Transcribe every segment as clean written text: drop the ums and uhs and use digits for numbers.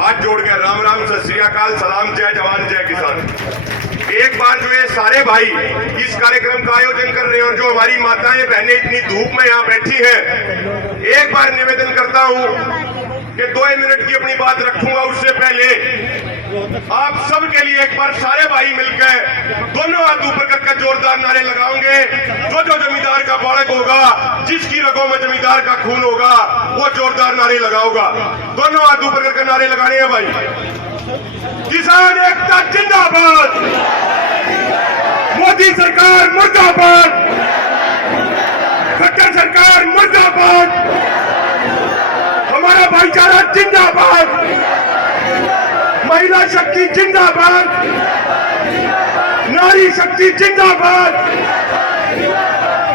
हाथ जोड़कर राम राम, सत श्री अकाल, सलाम, जय जवान जय किसान। एक बार जो ये सारे भाई इस कार्यक्रम का आयोजन कर रहे हैं और जो हमारी माताएं बहनें इतनी धूप में यहाँ बैठी हैं, एक बार निवेदन करता हूँ कि 2 मिनट की अपनी बात रखूंगा। उससे पहले आप सब के लिए एक बार सारे भाई मिलकर दोनों हाथ ऊपर करके जोरदार नारे लगाओगे। जो जमींदार का बालक होगा, जिसकी रगों में जमींदार का खून होगा, वो जोरदार नारे लगाओगा। दोनों हाथ ऊपर करके नारे लगाने हैं भाई। किसान एकता जिंदाबाद, मोदी सरकार मुर्दाबाद, खट्टर सरकार मुर्दाबाद, हमारा भाईचारा जिंदाबाद, महिला शक्ति जिंदाबाद, नारी शक्ति जिंदाबाद,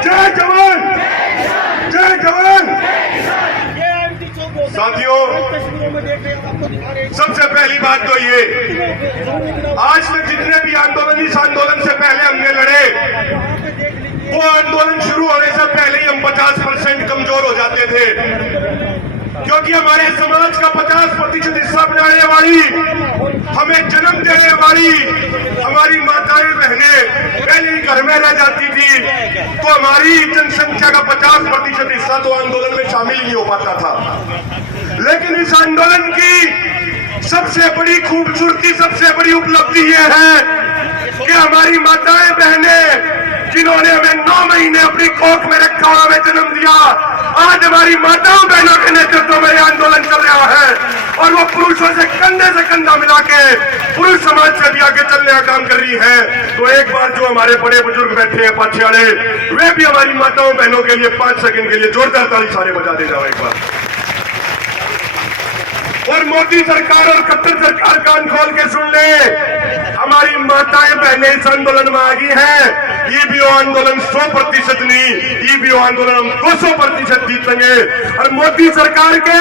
जय जवान जय जवान। साथियों, सबसे पहली बात तो ये, आज तक जितने भी आंदोलन, इस आंदोलन से पहले हमने लड़े, वो आंदोलन शुरू होने से पहले ही हम 50% कमजोर हो जाते थे, क्योंकि हमारे समाज का 50% हिस्सा बनाने वाली, हमें जन्म देने वाली हमारी माताएं बहनें पहले ही घर में रह जाती थी, तो हमारी जनसंख्या का 50% हिस्सा तो आंदोलन में शामिल नहीं हो पाता था। लेकिन इस आंदोलन की सबसे बड़ी खूबसूरती, सबसे बड़ी उपलब्धि ये है कि हमारी माताएं बहनें जिन्होंने हमें 9 महीने अपनी कोख में रखा और हमें जन्म दिया, आज हमारी माताओं बहनों के नेतृत्व में आंदोलन चल रहा है और वो पुरुषों से कंधा मिला के पुरुष समाज से भी आगे चलने का काम कर रही है। तो एक बार जो हमारे बड़े बुजुर्ग बैठे हैं पाछे वाले, वे भी हमारी माताओं बहनों के लिए 5 सेकंड के लिए जोरदार ताली सारे बजा दे जाओ एक बार। और मोदी सरकार और खट्टर सरकार कान खोल के सुन ले, हमारी माताएं बहनें इस आंदोलन में आ गई है। ईबीओ आंदोलन 100% नहीं, ईबीओ आंदोलन हम 200% जीतेंगे और मोदी सरकार के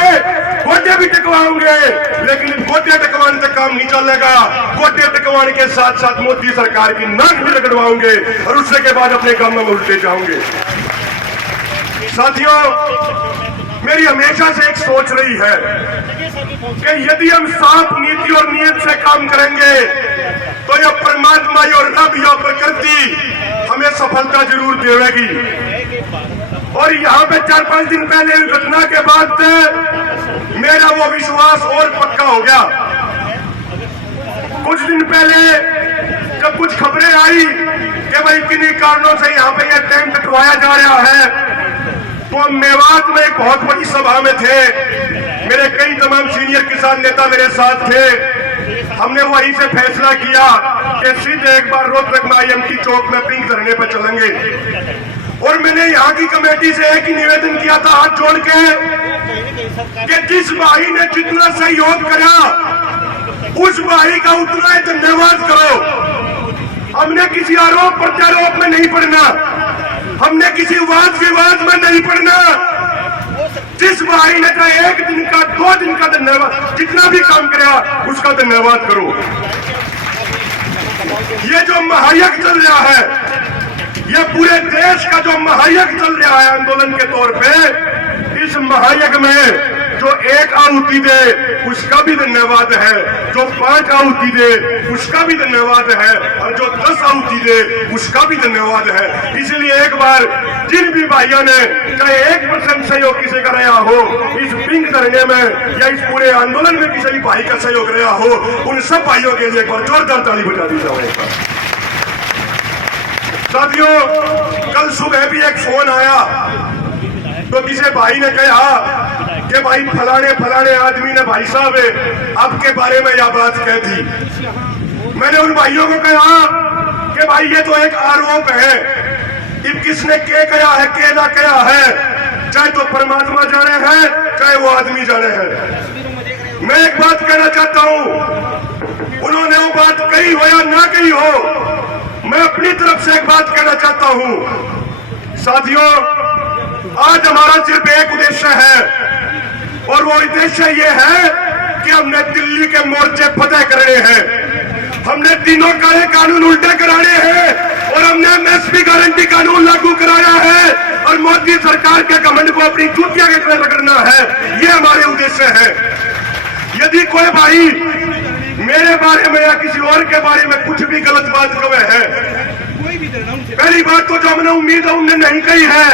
गोटे भी टिकवाओगे, लेकिन गोटे टिकवाने से काम नहीं चलेगा। गोटे टिकवाने के साथ साथ मोदी सरकार की नाक भी रगड़वाओगे और उससे के बाद अपने काम में उल्टे जाओगे। साथियों, मेरी हमेशा से एक सोच रही है कि यदि हम साफ नीति और नियत से काम करेंगे तो यह परमात्मा और रब या प्रकृति हमें सफलता जरूर देगी। और यहाँ पे 4-5 दिन पहले घटना के बाद मेरा वो विश्वास और पक्का हो गया। कुछ दिन पहले जब कुछ खबरें आई कि भाई किन्हीं कारणों से यहाँ पे यह टैंक कटवाया जा रहा है, तो हम मेवात में एक बहुत बड़ी सभा में थे। मेरे कई तमाम सीनियर किसान नेता मेरे साथ थे। हमने वहीं से फैसला किया कि सीधे एक बार रोहतक में IMT चौक में पिंक धरने पर चलेंगे। और मैंने यहाँ की कमेटी से एक ही निवेदन किया था हाथ जोड़ के कि जिस भाई ने जितना सहयोग करा उस भाई का उतना ही धन्यवाद करो। हमने किसी आरोप प्रत्यारोप में नहीं पड़ना, हमने किसी वाद विवाद में नहीं पड़ना। जिस भाई ने चाहे 1 दिन का 2 दिन का धन्यवाद, जितना भी काम करा उसका धन्यवाद करो। ये जो महायज्ञ चल रहा है, ये पूरे देश का जो महायज्ञ चल रहा है आंदोलन के तौर पे, इस महायज्ञ में जो 1 आहुति दे उसका भी धन्यवाद है, जो 5 आहुति दे उसका भी धन्यवाद है और जो 10 आहुति दे उसका भी धन्यवाद है। इसलिए एक बार जिन भी भाइयों ने चाहे 1% सहयोग किसी का रहा हो इस पिंक धरने में या इस पूरे आंदोलन में किसी भी भाई का सहयोग रहा हो, उन सब भाइयों के लिए एक बार जोरदार ताली बजा दी जाए। साथियों, कल सुबह भी एक फोन आया तो किसी भाई ने कहा कि भाई फलाने आदमी ने भाई साहब आपके बारे में यह बात कह दी। मैंने उन भाइयों को कहा कि भाई ये तो एक आरोप है, अब किसने क्या कहा है क्या ना कहा है, चाहे तो परमात्मा जाने हैं चाहे वो आदमी जाने हैं। मैं एक बात कहना चाहता हूं, उन्होंने वो बात कही हो या ना कही हो, मैं अपनी तरफ से एक बात कहना चाहता हूं। साथियों, आज हमारा सिर्फ एक उद्देश्य है और वो उद्देश्य ये है कि हमने दिल्ली के मोर्चे फतेह करने हैं, हमने तीनों काले कानून उल्टे कराने हैं और हमने MSP गारंटी कानून लागू कराया है और मोदी सरकार के घमंड को अपनी जूतियां के तले रगड़ना है। ये हमारे उद्देश्य है। यदि कोई भाई मेरे बारे में या किसी और के बारे में कुछ भी गलत बात कहे है, पहली बात तो जो हमने उम्मीद है उनने नहीं कही है।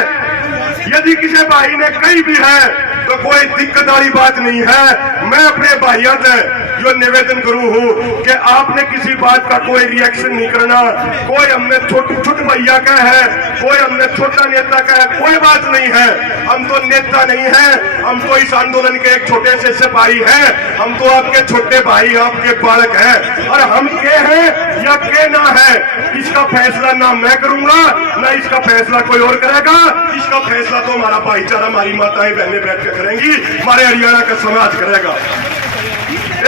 यदि किसी भाई ने कही भी है तो कोई दिक्कत वाली बात नहीं है। मैं अपने भाइयों से जो निवेदन करूं हूं कि आपने किसी बात का कोई रिएक्शन नहीं करना। कोई हमने छोट भैया का है, कोई हमने छोटा नेता का है, कोई बात नहीं है। हम तो नेता नहीं है, हम तो इस आंदोलन के एक छोटे से सिपाही हैं। हम तो आपके छोटे भाई, आपके बालक हैं। और हम के हैं या के ना है, इसका फैसला ना मैं करूंगा ना इसका फैसला कोई और करेगा। इसका फैसला तो हमारा भाईचारा, हमारी माताएं बहनें बैठ कर करेंगी, हमारे हरियाणा का समाज करेगा।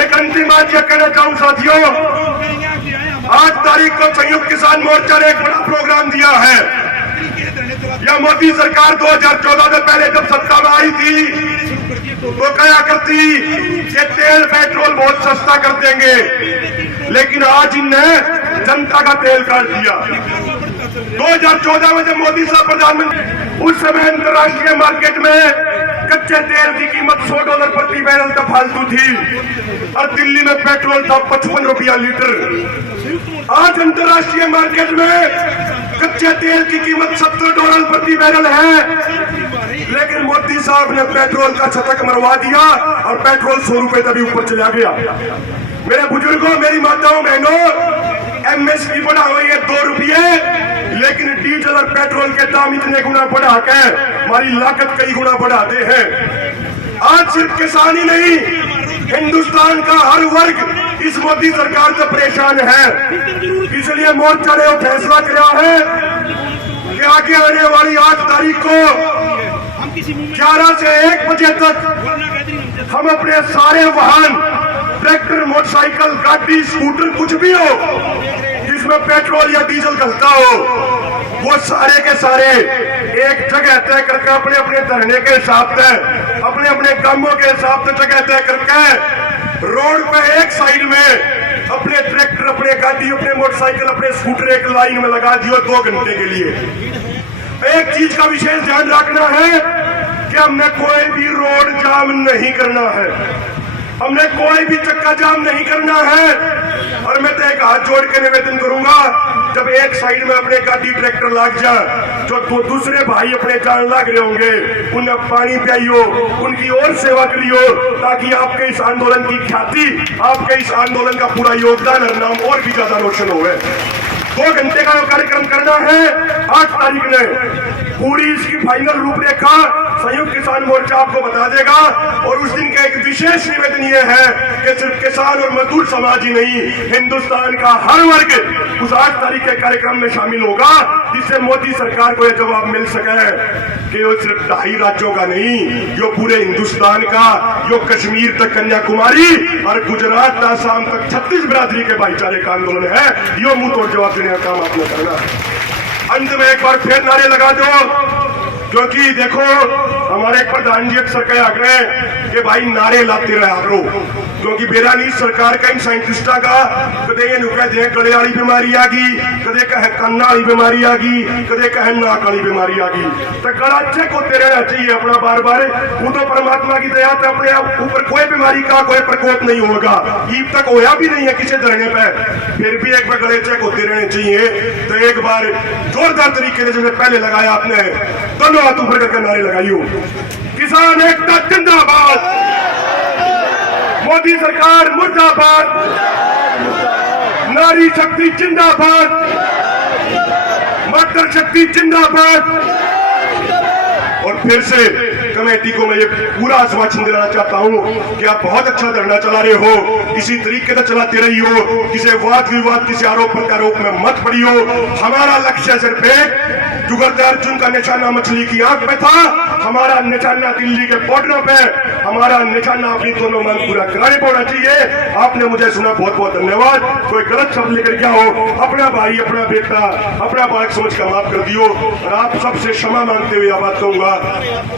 एक अंतिम बात यह कहना चाहूं साथियों, 8 तारीख को संयुक्त किसान मोर्चा ने एक बड़ा प्रोग्राम दिया है। यह मोदी सरकार 2014 से पहले जब सत्ता में आई थी तो कहा करती कि तेल पेट्रोल बहुत सस्ता कर देंगे, लेकिन आज इनने जनता का तेल काट दिया। 2014 में जब मोदी साहब प्रधानमंत्री, उस समय अंतर्राष्ट्रीय मार्केट में कच्चे तेल की कीमत $100 प्रति बैरल तक फालतू थी और दिल्ली में पेट्रोल था 55 रुपया लीटर। आज अंतर्राष्ट्रीय मार्केट में कच्चे तेल की कीमत $70 प्रति बैरल है, लेकिन मोदी साहब ने पेट्रोल का छटक मरवा दिया और पेट्रोल 100 रुपए तक भी ऊपर चला गया। मेरे बुजुर्गों, मेरी माताओं बहनों, एमएसपी बढ़ा हुई है 2 रुपये, लेकिन डीजल और पेट्रोल के दाम इतने गुना बढ़ा के हमारी लागत कई गुना बढ़ाते हैं। आज सिर्फ किसान ही नहीं, हिंदुस्तान का हर वर्ग इस मोदी सरकार से परेशान है। इसलिए मोर्चा ने फैसला किया है कि आगे आने वाली 8 तारीख को 11 से 1 बजे तक हम अपने सारे वाहन, ट्रैक्टर, मोटरसाइकिल, गाड़ी, स्कूटर, कुछ भी हो जिसमें पेट्रोल या डीजल घलता हो, वो सारे के सारे एक जगह तय करके अपने अपने धरने के हिसाब से, अपने अपने कामों के हिसाब से जगह तय करके रोड पे एक साइड में अपने ट्रैक्टर, अपने गाड़ी, अपने मोटरसाइकिल, अपने स्कूटर एक लाइन में लगा दियो 2 घंटे के लिए। एक चीज का विशेष ध्यान रखना है कि हमने कोई भी रोड जाम नहीं करना है, हमने कोई भी चक्का जाम नहीं करना है। और मैं तो एक हाथ जोड़ के निवेदन करूंगा, जब एक साइड में अपने गाड़ी ट्रैक्टर लाग जाए, जो तो दूसरे भाई अपने जान लाग रहे होंगे, उन्हें पानी पियाइयो, उनकी और सेवा करियो, ताकि आपके इस आंदोलन की ख्याति, आपके इस आंदोलन का पूरा योगदान और नाम और भी ज्यादा रोशन होवे। 2 घंटे का कार्यक्रम करना है 8 तारीख ने। पूरी इसकी फाइनल रूपरेखा संयुक्त किसान मोर्चा आपको बता देगा। और उस दिन का एक विशेष निवेदन यह है कि सिर्फ किसान और मजदूर समाज ही नहीं, हिंदुस्तान का हर वर्ग उस 8 तारीख के कार्यक्रम में शामिल होगा, जिससे मोदी सरकार को यह जवाब मिल सके कि वो सिर्फ 2.5 राज्यों का नहीं, जो पूरे हिंदुस्तान का, जो कश्मीर तक कन्याकुमारी और गुजरात तक आसाम तक 36 बिरादरी के भाईचारे का आंदोलन है। यो मुंह तोड़ जवाब देने का काम आपने करना है। अंत में एक बार फिर नारे लगा दो, क्योंकि देखो हमारे प्रधान जी अक्सर कहा करें कि भाई नारे लाते रहे आप लोग, क्योंकि बेरानी सरकार का इन साइंटिस्टा का कदे ये नुका दे गले वाली बीमारी आ गई, कदे कहे कन्ना वाली बीमारी आ गई, कदे कहे नाक वाली बीमारी आ गई। तो गला चेक होते रहना चाहिए अपना बार बार। वो तो परमात्मा की दया से अपने ऊपर कोई बीमारी का कोई प्रकोप नहीं होगा, ईब तक होया भी नहीं है किसी धरने पे, फिर भी एक बार गले चेक होते रहने चाहिए। तो एक बार जोरदार तरीके से जैसे पहले लगाया आपने, दोनों हाथ ऊपर करके नारे लगाइयो, किसान एकता जिंदाबाद, मोदी सरकार मुर्दाबाद, नारी शक्ति जिंदाबाद, मातृ शक्ति जिंदाबाद। और फिर से कमेटी को मैं ये पूरा आश्वासन दिलाना चाहता हूं कि आप बहुत अच्छा धरना चला रहे हो, इसी तरीके से चलाते रही हो, किसी वाद विवाद, किसी आरोप प्रत्यारोप में मत पड़ी हो। हमारा लक्ष्य सिर्फ एक, जुगर्ते अर्जुन का निशाना मछली की आंख पे था, हमारा निशाना दिल्ली के बॉर्डर पे, हमारा निशाना अपनी दोनों मांग पूरा कराने पर होना चाहिए। आपने मुझे सुना, बहुत बहुत धन्यवाद। कोई गलत शब्द लेकर गया हो, अपना भाई, अपना बेटा, अपना बालक समझ कर माफ कर दियो। और आप सबसे क्षमा मांगते हुए बात कहूंगा,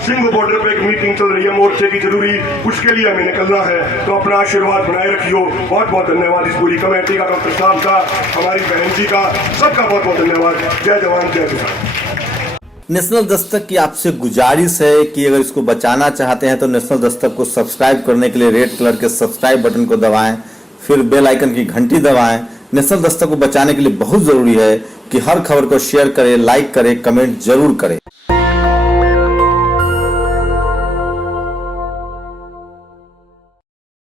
सिंह बॉर्डर पे एक मीटिंग चल रही है मोर्चे की जरूरी, उसके लिए हमें निकलना है, तो अपना आशीर्वाद बनाए रखियो। बहुत बहुत धन्यवाद इस पूरी कमेटी का, डॉक्टर साहब का, हमारी बहन जी का, सबका बहुत बहुत धन्यवाद। जय जवान जय किसान। नेशनल दस्तक की आपसे गुजारिश है कि अगर इसको बचाना चाहते हैं तो नेशनल दस्तक को सब्सक्राइब करने के लिए रेड कलर के सब्सक्राइब बटन को दबाएं, फिर बेल आइकन की घंटी दबाएं। नेशनल दस्तक को बचाने के लिए बहुत जरूरी है कि हर खबर को शेयर करें, लाइक करें, कमेंट जरूर करें।